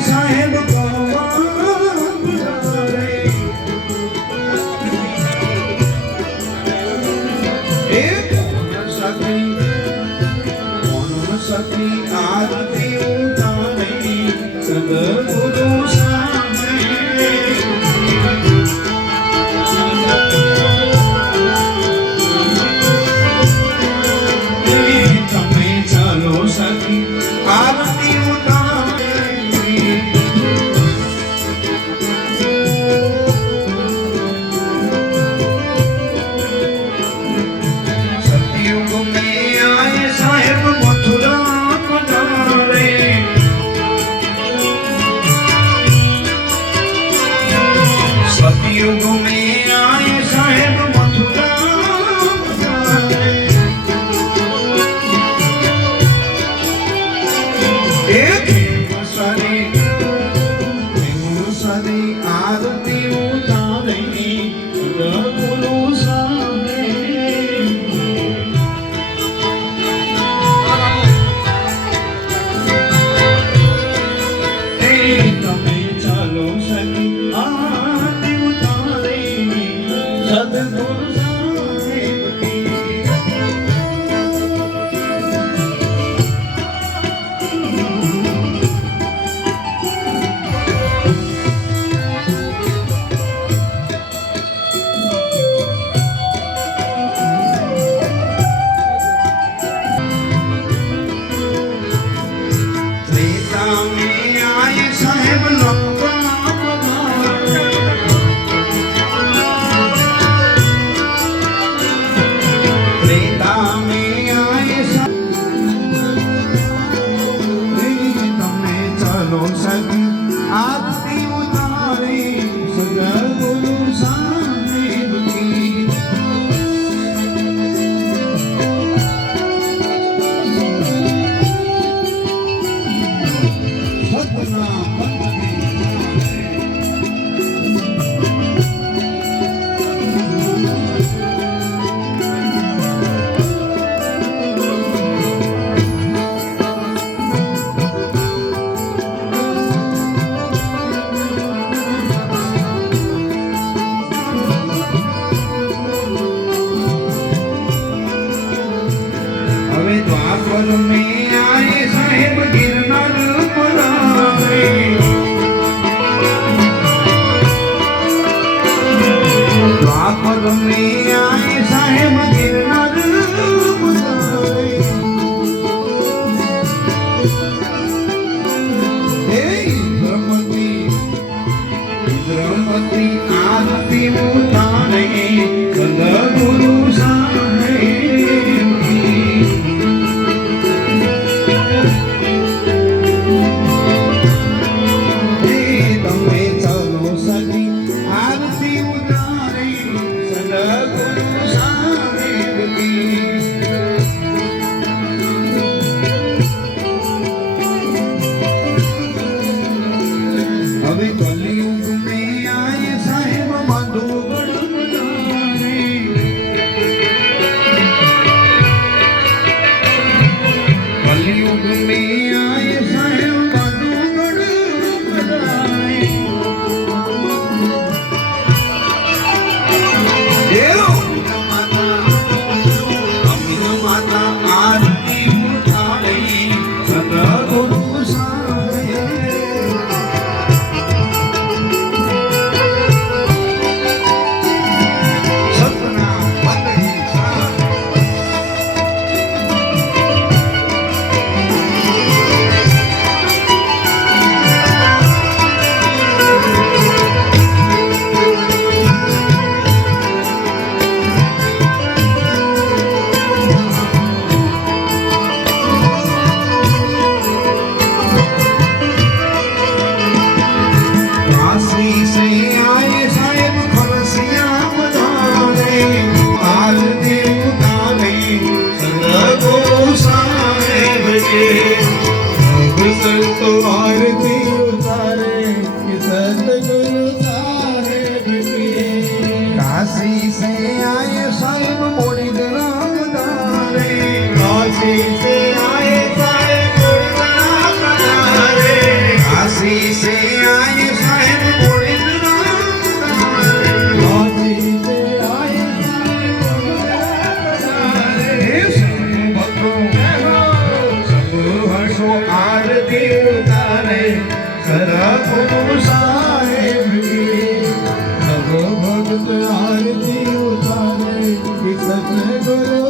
સાહેબ સખી આરતી ઉતારી સદગુરુ સામે તમે ચાલો સખી આરતી ઉતારી સતયુગ में आए साहेब मथुरा सतयुग में आए साहेब मथुरा सदी आरती उतारे गुरु सामे તમે ચાલો સખી આરતી ઉતારે સદગુરુ સાહેબ त्रेता में आए साहेब लंका त्रेता में आए તમે ચાલો સખી આરતી ઉતારે સદગુરુ સાહેબ કી સતના હવે દ્વાપર में आए साहेब गिरनार पर आए काशी से आए साहेब काशी से आए भक्तों सब हर्षो आरती उतारे सदगुरु साहेब की सब भक्त आरती उतारे कि सतगुरु